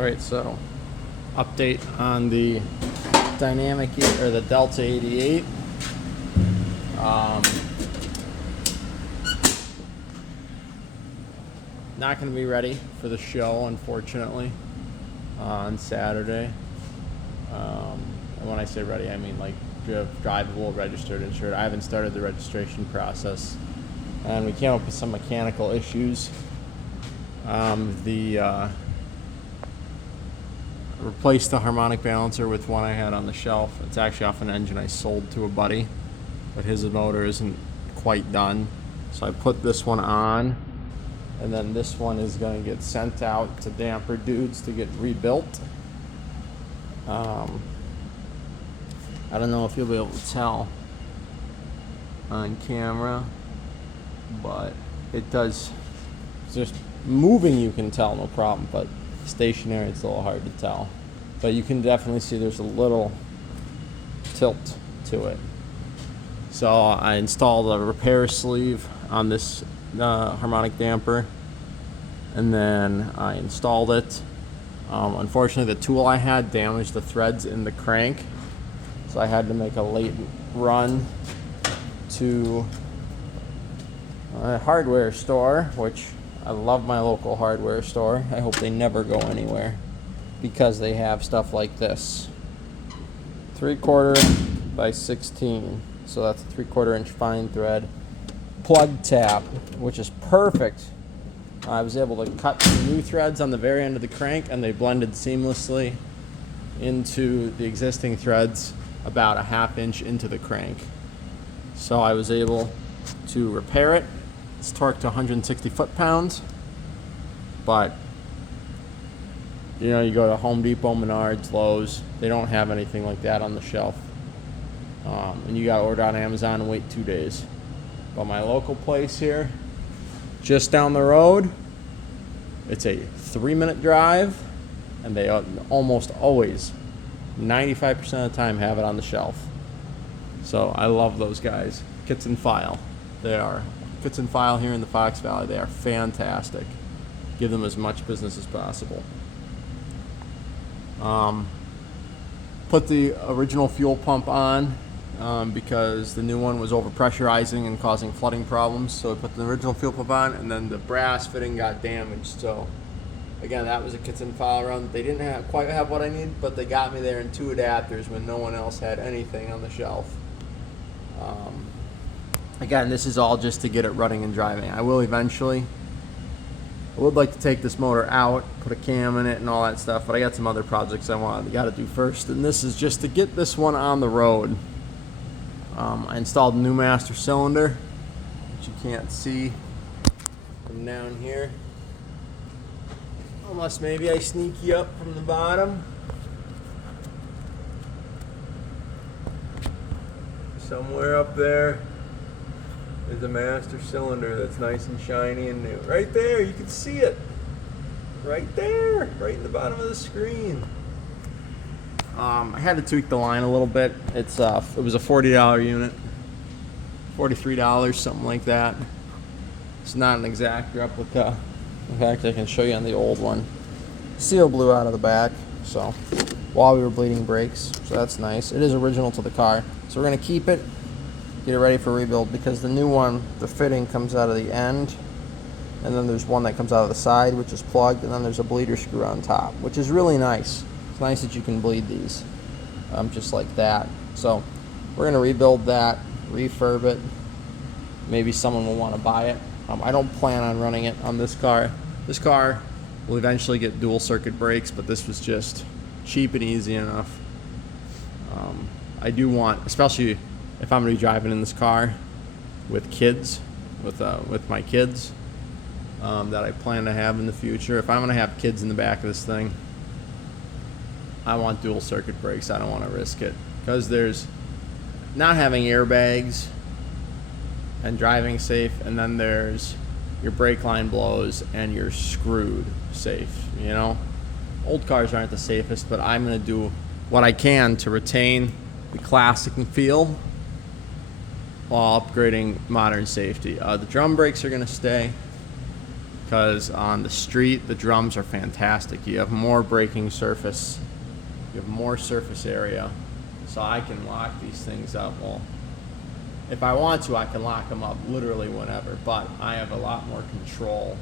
Alright, so update on the Dynamic or the Delta 88. Not going to be ready for the show, unfortunately, on Saturday. And when I say ready, I mean like drivable, registered, insured. I haven't started the registration process, and we came up with some mechanical issues. Replaced the harmonic balancer with one I had on the shelf. It's actually off an engine I sold to a buddy, but his motor isn't quite done. So I put this one on, and then this one is going to get sent out to Damper Dudes to get rebuilt. I don't know if you'll be able to tell on camera, but it does. Just moving, you can tell, no problem, but stationary, it's a little hard to tell. But you can definitely see there's a little tilt to it. So I installed a repair sleeve on this harmonic damper, and then I installed it. Unfortunately, the tool I had damaged the threads in the crank, so I had to make a late run to a hardware store, which I love my local hardware store. I hope they never go anywhere because they have stuff like this. 3/4 by 16. So that's a 3/4 inch fine thread plug tab, which is perfect. I was able to cut some new threads on the very end of the crank, and they blended seamlessly into the existing threads about a 1/2 inch into the crank. So I was able to repair it. It's torqued to 160 foot-pounds, but you know, you go to Home Depot, Menards, Lowe's, they don't have anything like that on the shelf, and you gotta order on Amazon and wait 2 days. But my local place here, just down the road, it's a 3-minute drive, and they almost always, 95% of the time, have it on the shelf. So I love those guys. Kits and File, they are. Kits and File here in the Fox Valley, they are fantastic. Give them as much business as possible. Put the original fuel pump on because the new one was overpressurizing and causing flooding problems. So I put the original fuel pump on, and then the brass fitting got damaged. So again, that was a Kits and File run. They didn't quite have what I need, but they got me there in 2 adapters when no one else had anything on the shelf. Again, this is all just to get it running and driving. I will eventually. I would like to take this motor out, put a cam in it and all that stuff, but I got some other projects I got to do first, and this is just to get this one on the road. I installed a new master cylinder, which you can't see from down here, unless maybe I sneak you up from the bottom. Somewhere up there is a master cylinder that's nice and shiny and new. Right there, you can see it. Right there, right in the bottom of the screen. I had to tweak the line a little bit. It was a $40 unit, $43, something like that. It's not an exact replica. In fact, I can show you on the old one. Seal blew out of the back, so while we were bleeding brakes, so that's nice. It is original to the car, so we're gonna keep it. Get it ready for rebuild, because the new one, the fitting comes out of the end, and then there's one that comes out of the side, which is plugged, and then there's a bleeder screw on top, which is really nice. It's nice that you can bleed these just like that. So we're going to rebuild that, refurb it. Maybe someone will want to buy it. I don't plan on running it on this car. This car will eventually get dual circuit brakes, but this was just cheap and easy enough. I do want, especially if I'm going to be driving in this car with kids, with my kids that I plan to have in the future. If I'm going to have kids in the back of this thing, I want dual circuit brakes. I don't want to risk it, because there's not having airbags and driving safe, and then there's your brake line blows and you're screwed safe. You know, old cars aren't the safest, but I'm going to do what I can to retain the classic feel while upgrading modern safety. The drum brakes are going to stay. because on the street the drums are fantastic. You have more braking surface, you have more surface area, so I can lock these things up. Well, if I want to, I can lock them up literally whenever, but I have a lot more control.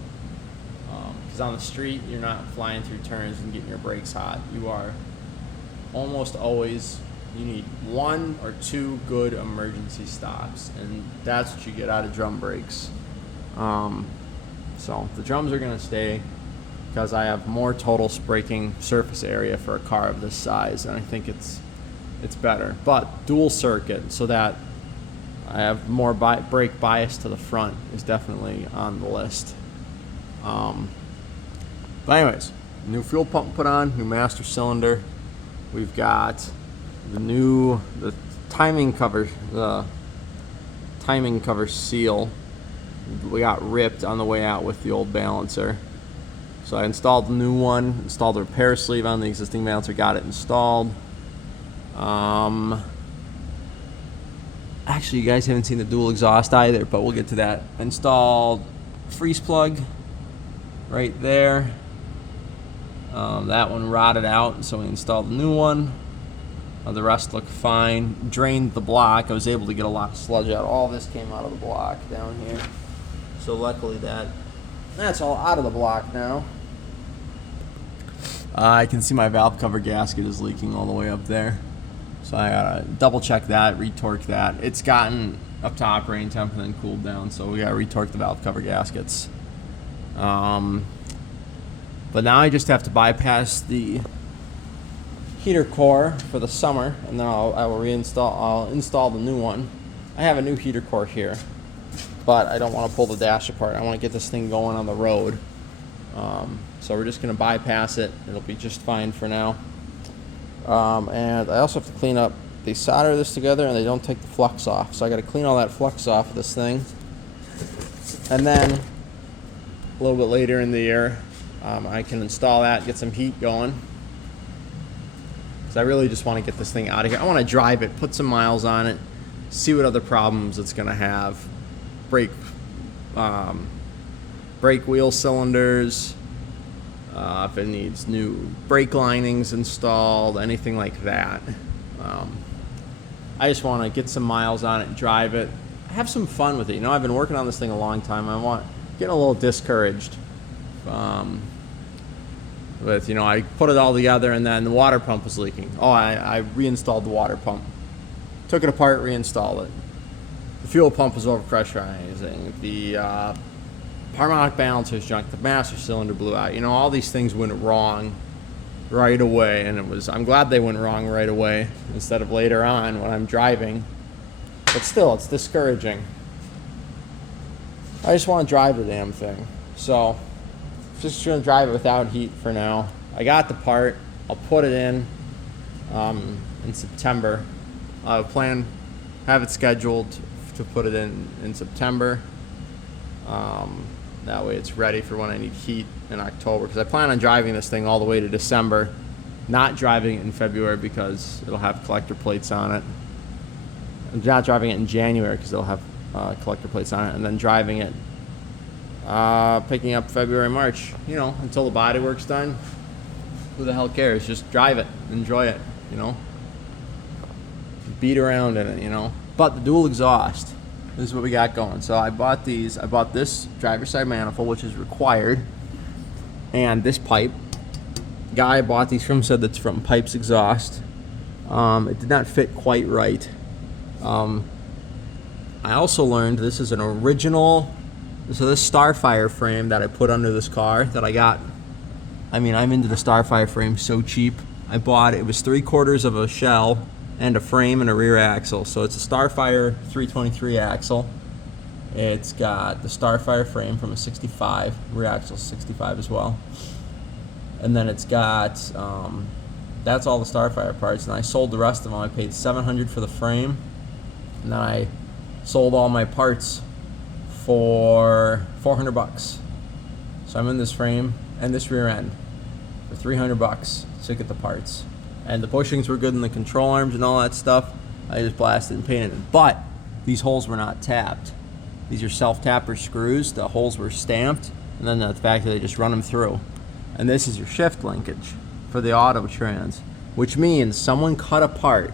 Because on the street, you're not flying through turns and getting your brakes hot. You are almost always, you need 1 or 2 good emergency stops, and that's what you get out of drum brakes. So the drums are going to stay because I have more total braking surface area for a car of this size, and I think it's better. But dual circuit, so that I have more brake bias to the front, is definitely on the list. But anyways, new fuel pump put on, new master cylinder. We've got the timing cover, seal. We got ripped on the way out with the old balancer. So I installed the new one, installed the repair sleeve on the existing balancer, got it installed. Actually, you guys haven't seen the dual exhaust either, but we'll get to that. Installed freeze plug right there. That one rotted out, so we installed the new one. The rest look fine. Drained the block. I was able to get a lot of sludge out. All this came out of the block down here. So luckily that's all out of the block now. I can see my valve cover gasket is leaking all the way up there. So I gotta double check that, retorque that. It's gotten up to operating temp and then cooled down, so we gotta retorque the valve cover gaskets. But now I just have to bypass the heater core for the summer, and then I'll install the new one. I have a new heater core here, but I don't want to pull the dash apart. I want to get this thing going on the road. So we're just going to bypass it. It'll be just fine for now. And I also have to clean up, they solder this together and they don't take the flux off. So I got to clean all that flux off of this thing. And then a little bit later in the year, I can install that, get some heat going. Because I really just want to get this thing out of here. I want to drive it, put some miles on it, see what other problems it's going to have. Brake wheel cylinders, if it needs new brake linings installed, anything like that. I just want to get some miles on it, drive it, have some fun with it. You know, I've been working on this thing a long time. Getting a little discouraged with, you know, I put it all together and then the water pump was leaking. Oh, I reinstalled the water pump. Took it apart, reinstalled it. The fuel pump was overpressurizing. The harmonic balancer's junk. The master cylinder blew out. You know, all these things went wrong right away, and I'm glad they went wrong right away instead of later on when I'm driving. But still, it's discouraging. I just want to drive the damn thing. So, just going to drive it without heat for now. I got the part. I'll put it in September. I have it scheduled to put it in September. That way it's ready for when I need heat in October. Because I plan on driving this thing all the way to December. Not driving it in February because it'll have collector plates on it. I'm not driving it in January because it'll have collector plates on it. And then driving it, picking up February, March. You know, until the bodywork's done. Who the hell cares? Just drive it. Enjoy it, you know. Beat around in it, you know. But the dual exhaust, this is what we got going. So I bought these. I bought this driver's side manifold, which is required, and this pipe. Guy I bought these from said that's from Pipes Exhaust. It did not fit quite right. I also learned this is an original. So this Starfire frame that I put under this car that I got. I mean, I'm into the Starfire frame so cheap. I bought it. It was 3/4 of a shell and a frame and a rear axle. So it's a Starfire 323 axle. It's got the Starfire frame from a 65, rear axle 65 as well. And then it's got, that's all the Starfire parts. And I sold the rest of them. I paid $700 for the frame. And then I sold all my parts for $400. So I'm in this frame and this rear end for $300 to get the parts. And the bushings were good in the control arms and all that stuff. I just blasted and painted it. But these holes were not tapped. These are self-tapper screws. The holes were stamped. and then at the factory they just run them through. And this is your shift linkage for the auto trans, which means someone cut apart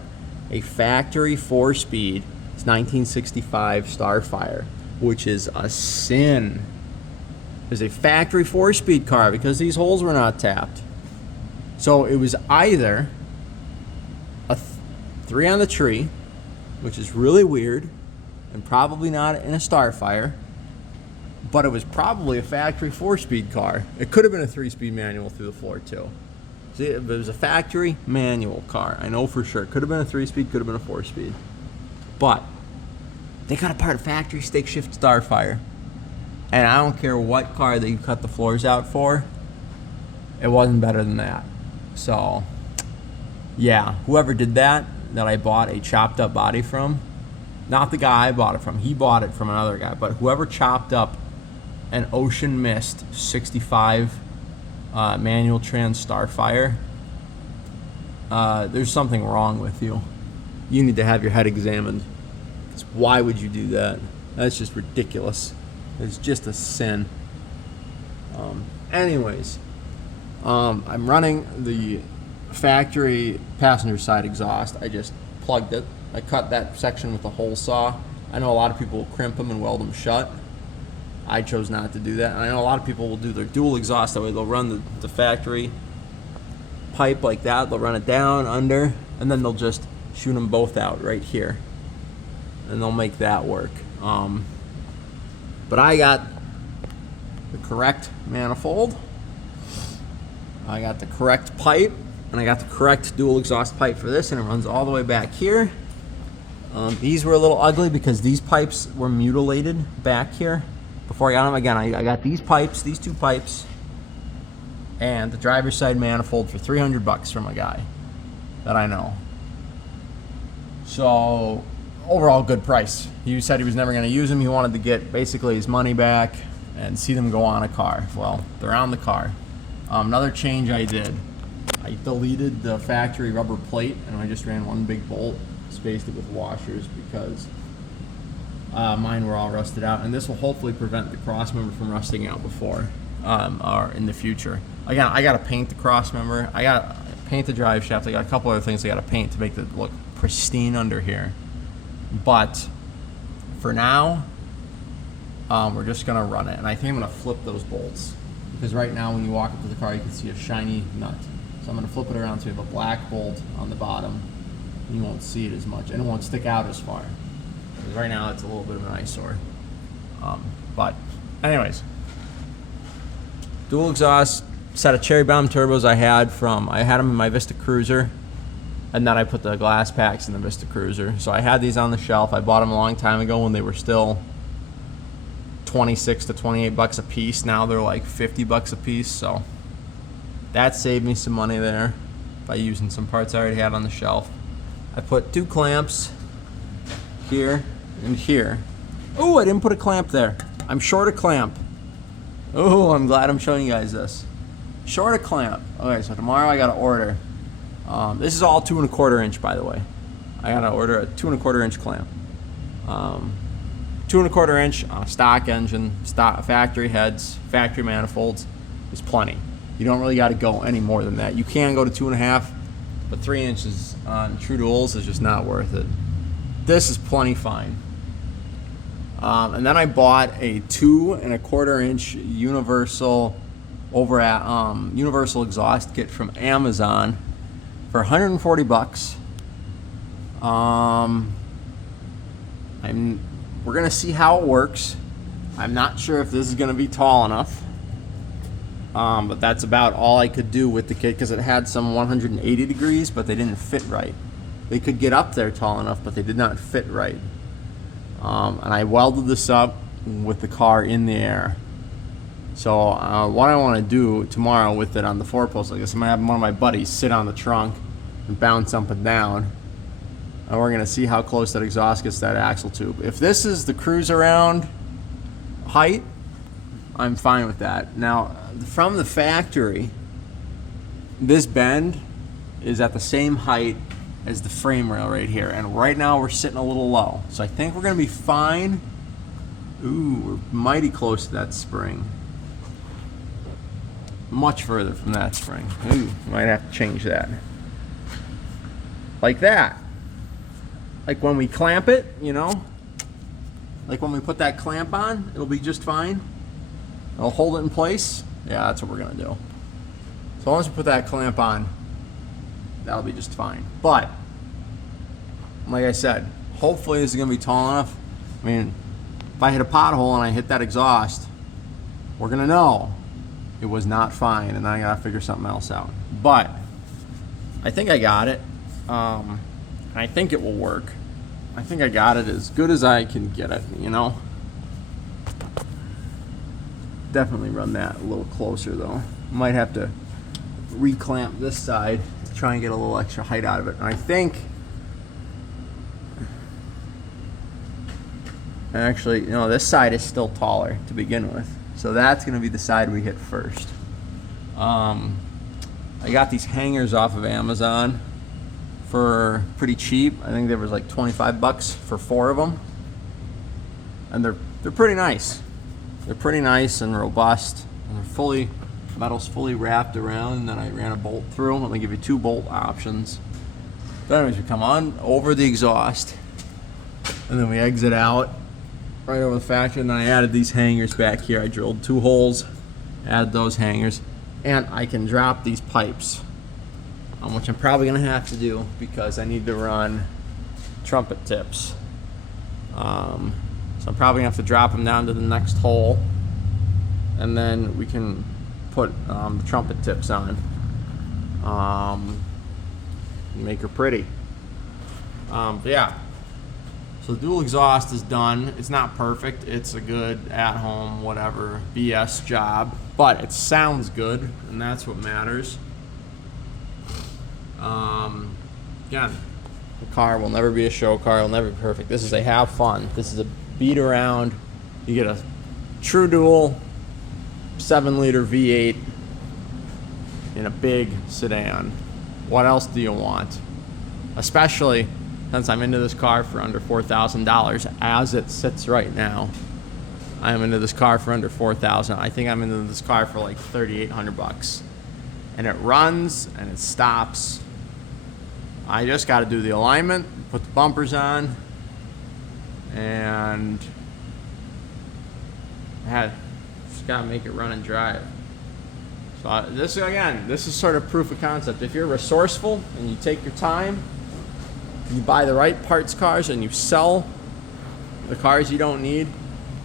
a factory 4-speed 1965 Starfire, which is a sin. It's a factory 4-speed car because these holes were not tapped. So it was either a 3 on the tree, which is really weird and probably not in a Starfire, but it was probably a factory 4-speed car. It could have been a 3-speed manual through the floor too. See, it was a factory manual car. I know for sure. It could have been a 3-speed, could have been a 4-speed. But they got apart a factory stick shift Starfire. And I don't care what car that you cut the floors out for, it wasn't better than that. So, yeah, whoever did that I bought a chopped up body from, not the guy I bought it from, he bought it from another guy, but whoever chopped up an Ocean Mist 65 manual trans Starfire, there's something wrong with you. You need to have your head examined. Why would you do that? That's just ridiculous. It's just a sin. Anyways, I'm running the factory passenger side exhaust. I just plugged it. I cut that section with a hole saw. I know a lot of people will crimp them and weld them shut. I chose not to do that. And I know a lot of people will do their dual exhaust. That way they'll run the factory pipe like that. They'll run it down, under, and then they'll just shoot them both out right here. And they'll make that work. But I got the correct manifold. I got the correct pipe. And I got the correct dual exhaust pipe for this, and it runs all the way back here. These were a little ugly because these pipes were mutilated back here. Before I got them, again, I got these pipes, these 2 pipes, and the driver's side manifold for $300 from a guy that I know. So, overall good price. He said he was never going to use them. He wanted to get basically his money back and see them go on a car. Well, they're on the car. Another change I did. I deleted the factory rubber plate and I just ran one big bolt, spaced it with washers because mine were all rusted out, and this will hopefully prevent the cross member from rusting out before or in the future. Again, I got to paint the cross member. I got to paint the drive shaft. I got a couple other things I got to paint to make it look pristine under here. But for now, we're just gonna run it, and I think I'm gonna flip those bolts because right now when you walk up to the car, you can see a shiny nut. So I'm going to flip it around so we have a black bolt on the bottom. You won't see it as much, and it won't stick out as far. Because right now it's a little bit of an eyesore. But anyways, dual exhaust set of cherry bomb turbos I had them in my Vista Cruiser, and then I put the glass packs in the Vista Cruiser. So I had these on the shelf. I bought them a long time ago when they were still 26 to 28 bucks a piece. Now they're like 50 bucks a piece. So that saved me some money there by using some parts I already had on the shelf. I put 2 clamps here and here. Oh, I didn't put a clamp there. I'm short a clamp. Oh, I'm glad I'm showing you guys this. Short a clamp. Okay, so tomorrow I gotta order. This is all 2 1/4 inch, by the way. I gotta order a 2 1/4 inch clamp. 2 1/4 inch on a stock engine, stock factory heads, factory manifolds is plenty. You don't really got to go any more than that. You can go to 2.5, but 3 inches on true duals is just not worth it. This is plenty fine. And then I bought a 2 1/4 inch universal universal exhaust kit from Amazon for 140 bucks. We're gonna see how it works. I'm not sure if this is gonna be tall enough. But that's about all I could do with the kit because it had some 180 degrees, but they didn't fit right. They could get up there tall enough, but they did not fit right. And I welded this up with the car in the air. So what I want to do tomorrow with it on the 4-post, like this, I'm going to have one of my buddies sit on the trunk and bounce up and down. And we're going to see how close that exhaust gets to that axle tube. If this is the cruise around height, I'm fine with that. Now, from the factory, this bend is at the same height as the frame rail right here. And right now we're sitting a little low. So I think we're going to be fine. Ooh, we're mighty close to that spring. much further from that spring. Ooh, might have to change that. Like that. Like when we clamp it, you know? Like when we put that clamp on, it'll be just fine. It'll hold it in place. Yeah, that's what we're gonna do. So once we put that clamp on, that'll be just fine. But, like I said, hopefully this is gonna be tall enough. I mean, if I hit a pothole and I hit that exhaust, we're gonna know it was not fine, and then I gotta figure something else out. But I think I got it. I think it will work. I think I got it as good as I can get it, you know? Definitely run that a little closer though. Might have to reclamp this side to try and get a little extra height out of it. And I think, actually, you know, this side is still taller to begin with. So that's gonna be the side we hit first. I got these hangers off of Amazon for pretty cheap. I think there was like 25 bucks for 4 of them. And they're pretty nice. They're pretty nice and robust. And they're fully, metal's fully wrapped around, and then I ran a bolt through. I'm gonna give you 2 bolt options. But anyways, we come on over the exhaust, and then we exit out right over the factory, and then I added these hangers back here. I drilled 2 holes, added those hangers, and I can drop these pipes, which I'm probably gonna have to do because I need to run trumpet tips. So I'm probably gonna have to drop them down to the next hole, and then we can put the trumpet tips on. Make her pretty. But yeah. So the dual exhaust is done. It's not perfect. It's a good at-home, whatever, BS job, but it sounds good, and that's what matters. Again, the car will never be a show car. It'll never be perfect. This is a have fun. This is a beat around. You get a true dual 7-liter V8 in a big sedan. What else do you want? Especially since I'm into this car for under $4,000 as it sits right now. I'm into this car for under $4,000. I think I'm into this car for like 3,800 bucks. And it runs and it stops. I just got to do the alignment, put the bumpers on, and just got to make it run and drive. So this is sort of proof of concept. If you're resourceful and you take your time, you buy the right parts cars and you sell the cars you don't need,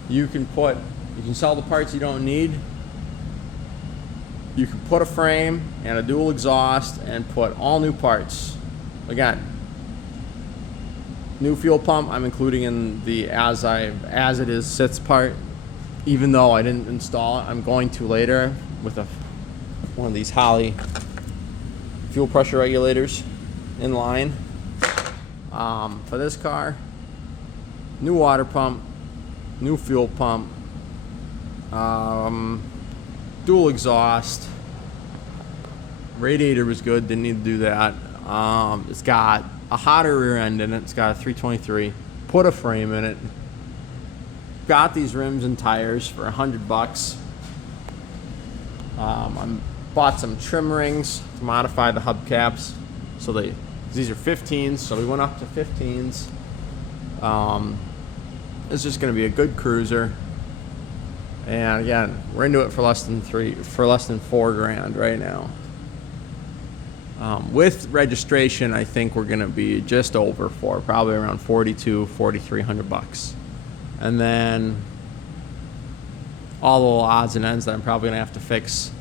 you can sell the parts you don't need. You can put a frame and a dual exhaust and put all new parts. Again, new fuel pump I'm including in the as it is sits part, even though I didn't install it. I'm going to later with one of these Holley fuel pressure regulators in line. For this car, new water pump, new fuel pump, dual exhaust, radiator was good, didn't need to do that. It's got a hotter rear end in it. It's got a 323. Put a frame in it. Got these rims and tires for 100 bucks. I bought some trim rings to modify the hubcaps. So these are 15s, so we went up to 15s. It's just going to be a good cruiser. And again, we're into it for less than $4,000 right now. With registration, I think we're going to be just over probably around 4,300 bucks. And then all the little odds and ends that I'm probably going to have to fix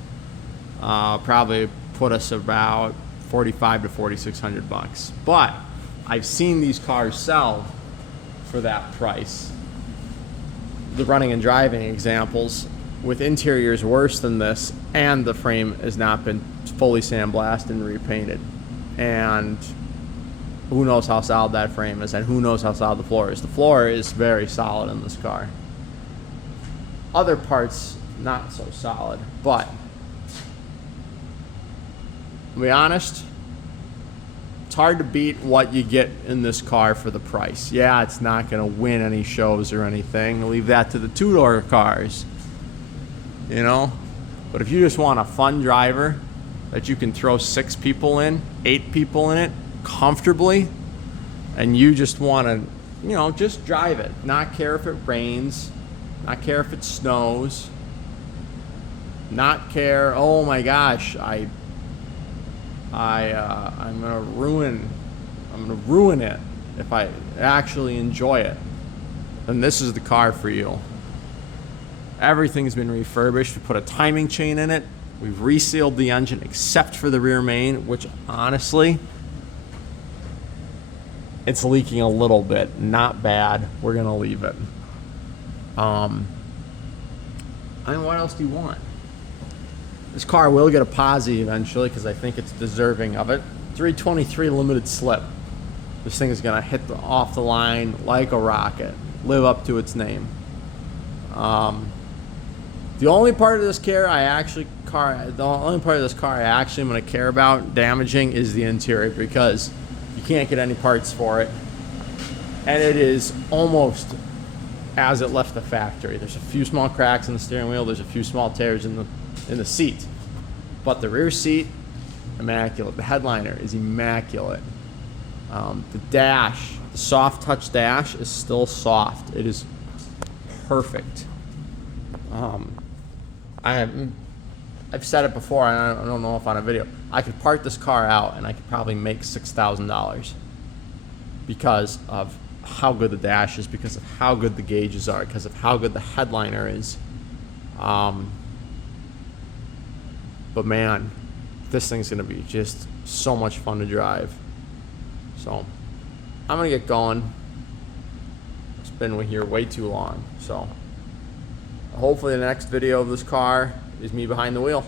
probably put us about 4,500 to 4,600 bucks. But I've seen these cars sell for that price. The running and driving examples with interiors worse than this, and the frame has not been fully sandblasted and repainted. And who knows how solid that frame is, and who knows how solid the floor is. The floor is very solid in this car. Other parts, not so solid, but to be honest, it's hard to beat what you get in this car for the price. Yeah, it's not going to win any shows or anything. Leave that to the two-door cars, you know? But if you just want a fun driver that you can throw 6 people in, 8 people in it comfortably, and you just want to, you know, just drive it, not care if it rains, not care if it snows, not care, oh my gosh, I'm gonna ruin it if I actually enjoy it, then this is the car for you. Everything's been refurbished. We put a timing chain in it. We've resealed the engine except for the rear main, which honestly, it's leaking a little bit. Not bad. We're gonna leave it. I mean, what else do you want? This car will get a posi eventually because I think it's deserving of it. 323 limited slip. This thing is gonna hit off the line like a rocket. Live up to its name. The only part of this car I actually am going to care about damaging is the interior, because you can't get any parts for it, and it is almost as it left the factory. There's a few small cracks in the steering wheel. There's a few small tears in the seat, but the rear seat, immaculate. The headliner is immaculate. The dash, the soft touch dash, is still soft. It is perfect. I've said it before, and I don't know if on a video. I could part this car out and I could probably make $6,000 because of how good the dash is, because of how good the gauges are, because of how good the headliner is. But man, this thing's gonna be just so much fun to drive. So I'm gonna get going. It's been here way too long, so hopefully the next video of this car is me behind the wheel.